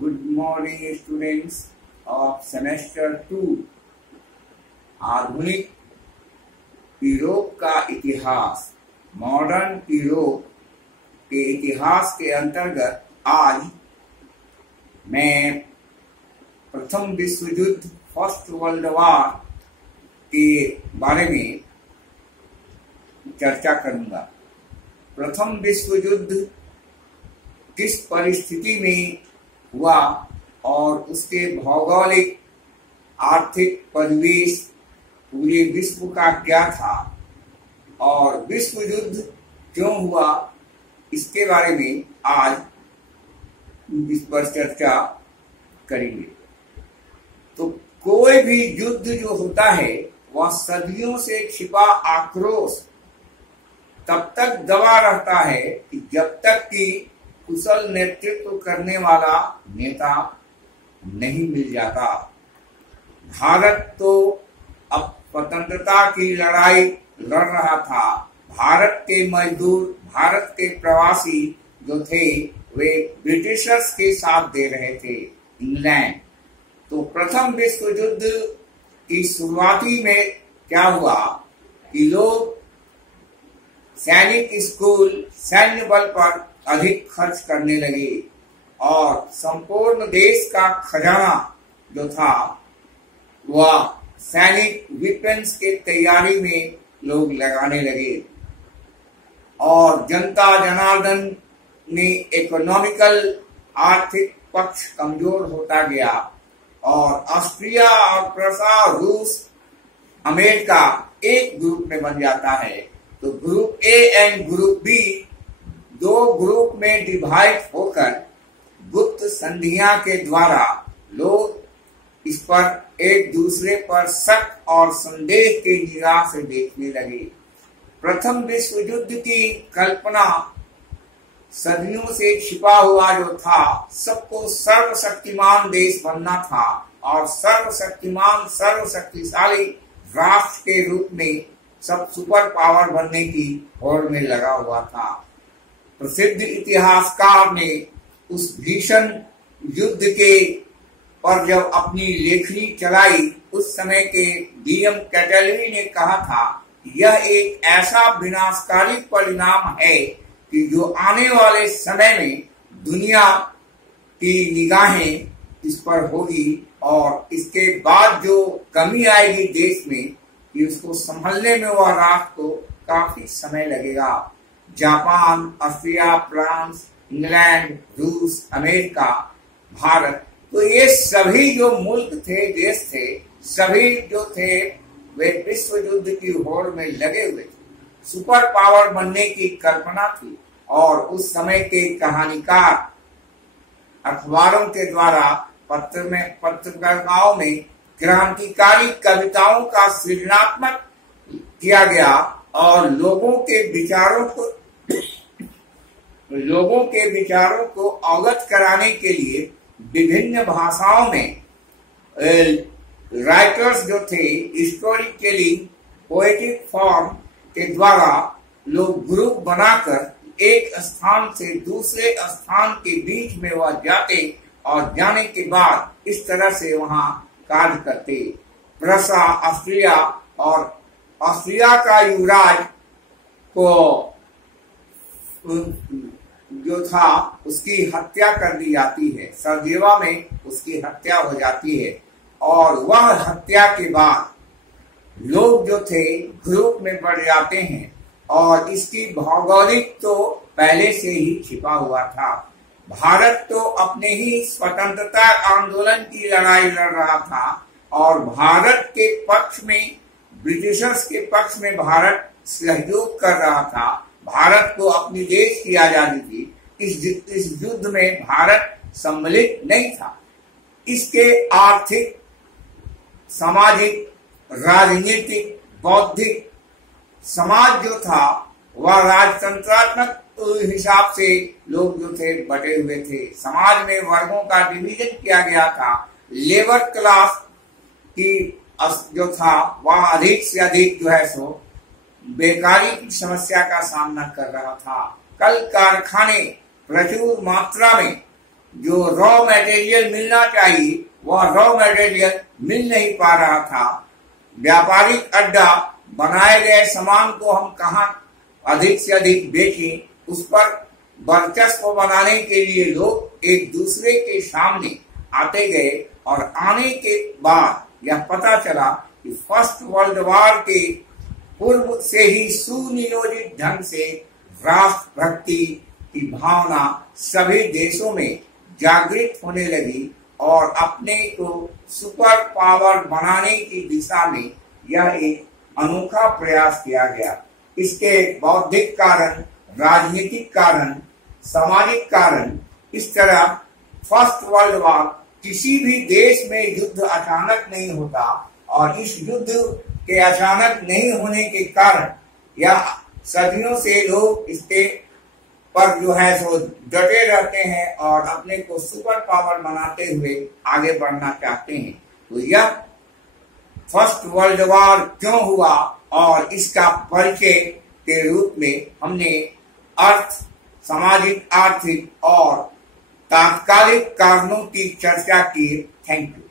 Good morning, students of semester 2. आधुनिक Europe का इतिहास, मॉडर्न यूरोप के इतिहास के अंतर्गत आज मैं प्रथम विश्व युद्ध, फर्स्ट वर्ल्ड वॉर के बारे में चर्चा करूंगा। प्रथम विश्व युद्ध किस परिस्थिति में हुआ और उसके भौगोलिक आर्थिक परिवेश पूरे विश्व का क्या था और विश्व युद्ध क्यों हुआ, इसके बारे में आज इस पर चर्चा करेंगे। तो कोई भी युद्ध जो होता है वह सदियों से छिपा आक्रोश तब तक दबा रहता है कि जब तक कि कुशल नेतृत्व करने वाला नेता नहीं मिल जाता। भारत तो अब स्वतंत्रता की लड़ाई लड़ रहा था। भारत के मजदूर, भारत के प्रवासी जो थे वे ब्रिटिशर्स के साथ दे रहे थे, इंग्लैंड। तो प्रथम विश्व युद्ध की शुरुआती में क्या हुआ कि लोग सैनिक स्कूल, सैन्य बल पर अधिक खर्च करने लगे और संपूर्ण देश का खजाना जो था वह सैनिक वेपन्स के तैयारी में लोग लगाने लगे और जनता जनार्दन ने इकोनॉमिकल आर्थिक पक्ष कमजोर होता गया और ऑस्ट्रिया और प्रसा, रूस, अमेरिका एक ग्रुप में बन जाता है। तो group A and group B दो ग्रुप में डिवाइड होकर गुप्त संधियां के द्वारा लोग इस पर एक दूसरे पर शक और संदेह के निगाह से देखने लगे। प्रथम विश्व युद्ध की कल्पना सदियों से छिपा हुआ जो था, सबको सर्वशक्तिमान देश बनना था और सर्वशक्तिमान, सर्वशक्तिशाली राष्ट्र के रूप में सब सुपर पावर बनने की होड़ में लगा हुआ था। प्रसिद्ध इतिहासकार ने उस भीषण युद्ध के पर जब अपनी लेखनी चलाई, उस समय के डीएम कैटलवी ने कहा था यह एक ऐसा विनाशकारी परिणाम है कि जो आने वाले समय में दुनिया की निगाहें इस पर होगी और इसके बाद जो कमी आएगी देश में कि उसको संभलने में वह राष्ट्र को काफी समय लगेगा। जापान, ऑस्ट्रिया, फ्रांस, इंग्लैंड, रूस, अमेरिका, भारत, तो ये सभी जो मुल्क थे, देश थे, सभी जो थे वे विश्व युद्ध की होड़ में लगे हुए थे। सुपर पावर बनने की कल्पना थी और उस समय के कहानीकार अखबारों के द्वारा पत्रिकाओं में क्रांतिकारी कविताओं का सृजनात्मक किया गया और लोगों के विचारों को अवगत कराने के लिए विभिन्न भाषाओं में राइटर्स जो थे हिस्टोरिकली पोएटिक फॉर्म के द्वारा लोग ग्रुप बनाकर एक स्थान से दूसरे स्थान के बीच में वह जाते और जाने के बाद इस तरह से वहां कार्य करते। प्रसा, ऑस्ट्रिया और ऑस्ट्रिया का युवराज को जो था उसकी हत्या कर दी जाती है, सरजेवा में उसकी हत्या हो जाती है और वह हत्या के बाद लोग जो थे ग्रुप में बढ़ जाते हैं और इसकी भौगोलिक तो पहले से ही छिपा हुआ था। भारत तो अपने ही स्वतंत्रता आंदोलन की लड़ाई लड़ रहा था और भारत के पक्ष में, ब्रिटिशर्स के पक्ष में भारत सहयोग कर रहा था। भारत को अपनी देश की आजादी थी। इस युद्ध में भारत सम्मिलित नहीं था। इसके आर्थिक, सामाजिक, राजनीतिक, बौद्धिक समाज जो था वह राजतंत्रात्मक हिसाब से लोग जो थे बटे हुए थे। समाज में वर्गों का डिवीजन किया गया था। लेबर क्लास की जो था वह अधिक से अधिक जो है सो बेकारी की समस्या का सामना कर रहा था। कल कारखाने प्रचुर मात्रा में जो रॉ मटेरियल मिलना चाहिए वह रॉ मटेरियल मिल नहीं पा रहा था। व्यापारिक अड्डा बनाए गए सामान को हम कहाँ अधिक से अधिक बेचें, उस पर वर्चस्व बनाने के लिए लोग एक दूसरे के सामने आते गए और आने के बाद यह पता चला कि फर्स्ट वर्ल्ड वॉर के पूर्व से ही सुनियोजित ढंग से राष्ट्रभक्ति की भावना सभी देशों में जागृत होने लगी और अपने को सुपर पावर बनाने की दिशा में यह एक अनोखा प्रयास किया गया। इसके बौद्धिक कारण, राजनीतिक कारण, सामाजिक कारण, इस तरह फर्स्ट वर्ल्ड वॉर किसी भी देश में युद्ध अचानक नहीं होता और इस युद्ध के अचानक नहीं होने के कारण यह सदियों से लोग इसके पर जो है सो डटे रहते हैं और अपने को सुपर पावर बनाते हुए आगे बढ़ना चाहते हैं। तो यह फर्स्ट वर्ल्ड वॉर क्यों हुआ और इसका परिचय के रूप में हमने अर्थ, सामाजिक, आर्थिक और तात्कालिक कारणों की चर्चा की। Thank you.